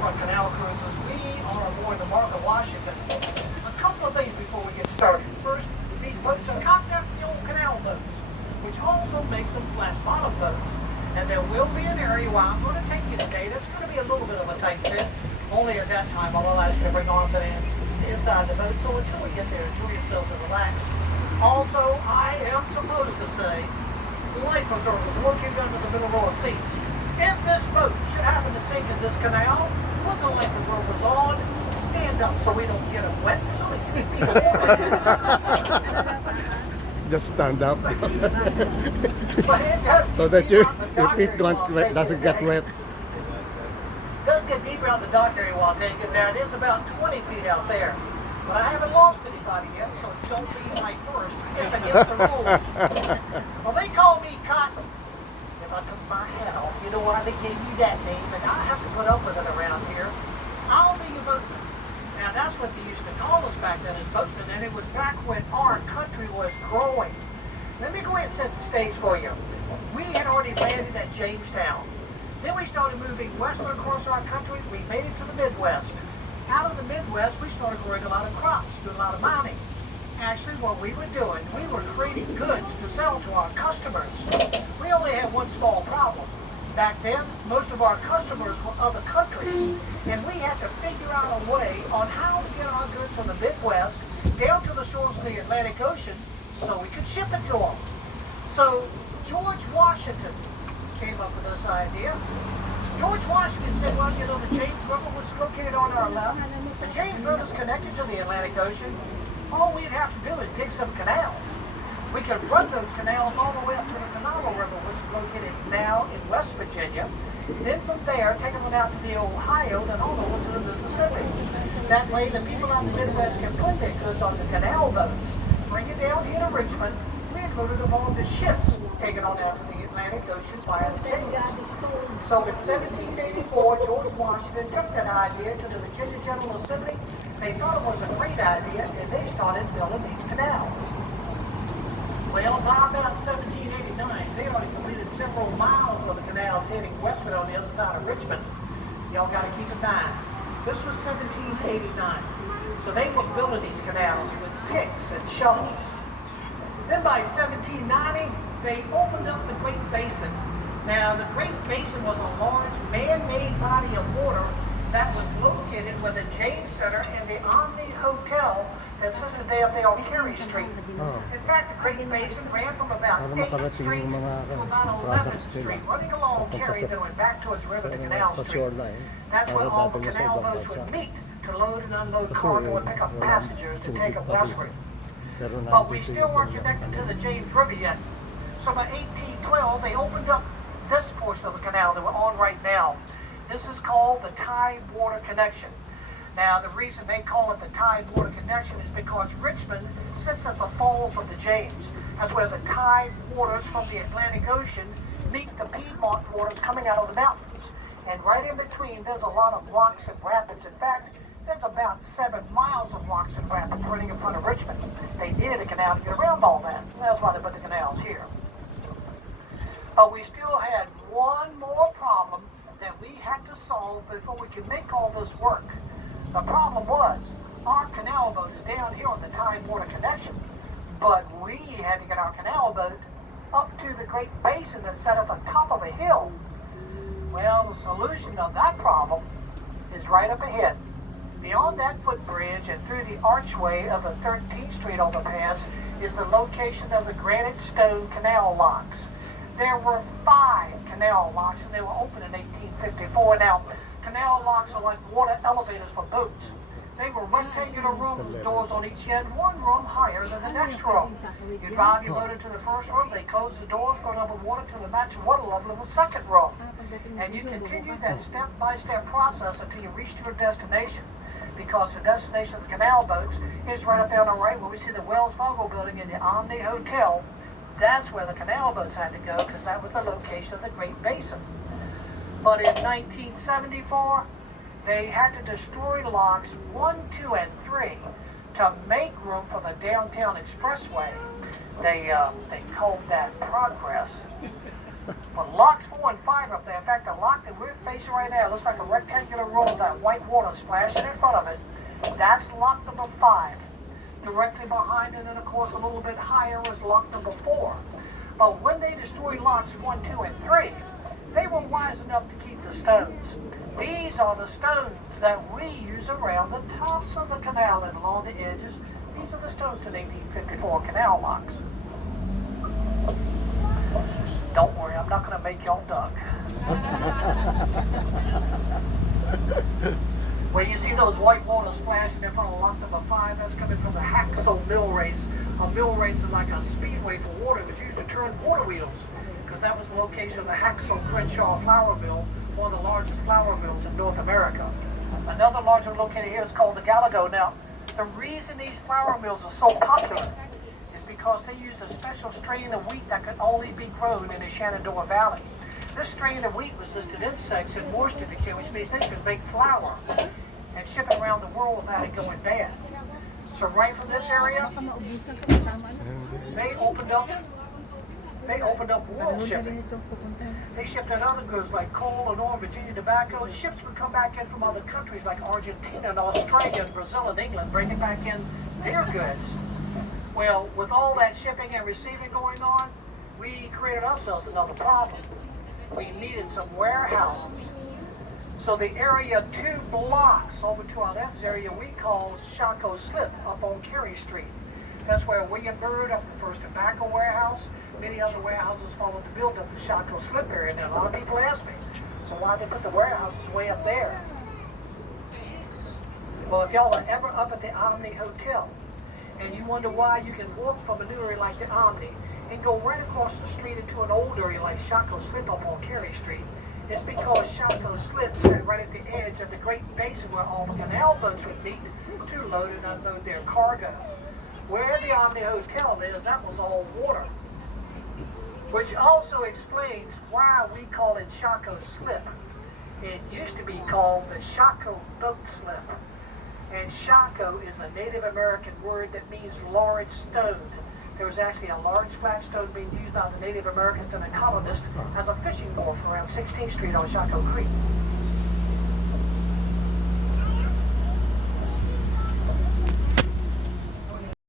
Riverfront Canal Cruises. We are aboard the Mark of Washington. A couple of things before we get started. First, these boats are cocked the old canal boats, which also makes them flat bottom boats. And there will be an area where I'm going to take you today that's going to be a little bit of a tight fit. Only at that time I'll allow you to bring arms and hands inside the boat. So until we get there, enjoy yourselves and relax. Also, I am supposed to say, life preservers located under the middle row of seats. If this boat should happen to sink in this canal, put the life preservers on, stand up so we don't get it wet. There's only 2 people Just stand up there. so that your feet doesn't get wet. It does get deeper out the dock area while taking it down. It is about 20 feet out there. But I haven't lost anybody yet, so don't be my first. It's against the rules. Well, they call me Cotton. If I took my hat off, you know why they gave me that name, and I have to put up with it around here. I'll be your boatman. Now, that's what they used to call us back then as boatmen, and it was back when our country was growing. Let me go ahead and set the stage for you. We had already landed at Jamestown. Then we started moving westward across our country. We made it to the Midwest. Out of the Midwest, we started growing a lot of crops, doing a lot of mining. Actually, what we were doing, we were creating goods to sell to our customers. We only had one small problem. Back then, most of our customers were other countries, and we had to figure out a way on how to get our goods from the Midwest down to the shores of the Atlantic Ocean so we could ship it to them. So George Washington came up with this idea. George Washington said, well, you know, the James River was located on our left. The James River is connected to the Atlantic Ocean. All we'd have to do is dig some canals. We could run those canals all the way up to the Canal River, which is located now in West Virginia. Then from there, take them out to the Ohio, then all over to the Mississippi. That way, the people out in the Midwest can put their goods on the canal boats, bring it down here to Richmond, we had loaded them on the ships, take it on out to the Atlantic Ocean via the James. So in 1784, George Washington took that idea to the Virginia General Assembly. They thought it was a great idea, and they started building these canals. Well, by about 1789, they already completed several miles of the canals heading westward on the other side of Richmond. Y'all got to keep in mind, this was 1789. So they were building these canals with picks and shovels. Then by 1790, they opened up the Great Basin. Now, the Great Basin was a large man-made body of water that was located where the James Center and the Omni Hotel that sits today up there on Carey Street. In fact, the Great Basin ran from about 8th Street to about 11th Street, running along Carey and back towards River to Canal Street. That's where all the canal boats would meet to load and unload cargo and pick up passengers to take them westward. But we still weren't connected to the James River yet. So by 1812, they opened up this portion of the canal that we're on right now. This is called the Tidewater Connection. Now, the reason they call it the Tidewater Connection is because Richmond sits at the falls of the James. That's where the tide waters from the Atlantic Ocean meet the Piedmont waters coming out of the mountains. And right in between, there's a lot of rocks and rapids. In fact, there's about 7 miles of rocks and rapids running in front of Richmond. They needed a canal to get around all that. That's why they put the canals here. But we still had one more problem that we had to solve before we could make all this work. The problem was, our canal boat is down here on the Tidewater Connection, but we had to get our canal boat up to the Great Basin that's set up on top of a hill. Well, the solution of that problem is right up ahead. Beyond that footbridge and through the archway of the 13th Street overpass is the location of the granite stone canal locks. There were 5 canal locks, and they were opened in 1854. Now, canal locks are like water elevators for boats. They were rectangular rooms with doors on each end, one room higher than the next room. You drive your boat into the first room, they close the doors, put up with water to the matching water level of the second room. And you continue that step-by-step process until you reach your destination. Because the destination of the canal boats is right up there on the right where we see the Wells Fargo building and the Omni Hotel. That's where the canal boats had to go because that was the location of the Great Basin. But in 1974, they had to destroy locks 1, 2, and 3 to make room for the downtown expressway. They called that progress. But locks 4 and 5 are up there. In fact, the lock that we're facing right now looks like a rectangular room that white water splashing in front of it, that's lock number 5. Directly behind it, and of course a little bit higher, is lock number 4. But when they destroyed locks 1, 2, and 3, they were wise enough to keep the stones. These are the stones that we use around the tops of the canal and along the edges. These are the stones to the 1854 canal locks. Don't worry, I'm not going to make y'all duck. Well, you see those white water splashing in front of lock number 5, that's coming from the Haxel mill race. A mill race is like a speedway for water. It was used to turn water wheels, because that was the location of the Haxel Crenshaw flour mill, one of the largest flour mills in North America. Another larger located here is called the Gallagher. Now, the reason these flour mills are so popular is because they use a special strain of wheat that could only be grown in the Shenandoah Valley. This strain of wheat resisted insects and moisture decay, which means they could make flour and ship it around the world without it going bad. So right from this area, they opened up world shipping. They shipped out other goods like coal and oil, Virginia tobacco. Ships would come back in from other countries like Argentina and Australia and Brazil and England, bringing back in their goods. Well, with all that shipping and receiving going on, we created ourselves another problem. We needed some warehouses. So the area 2 blocks over to our left is the area we call Shaco Slip up on Carey Street. That's where William Byrd up the first tobacco warehouse. Many other warehouses followed to build up the Shaco Slip area. And a lot of people ask me, so why did they put the warehouses way up there? Well, if y'all are ever up at the Omni Hotel, and you wonder why you can walk from a new area like the Omni and go right across the street into an old area like Shaco Slip up on Carey Street, it's because Shaco Slip is right at the edge of the Great Basin where all the canal boats would meet to load and unload their cargo. Where the Omni Hotel is, that was all water. Which also explains why we call it Shaco Slip. It used to be called the Shaco Boat Slip. And Shaco is a Native American word that means large stone. There was actually a large flat stone being used by the Native Americans and the colonists as a fishing wharf around 16th Street on Shaco Creek.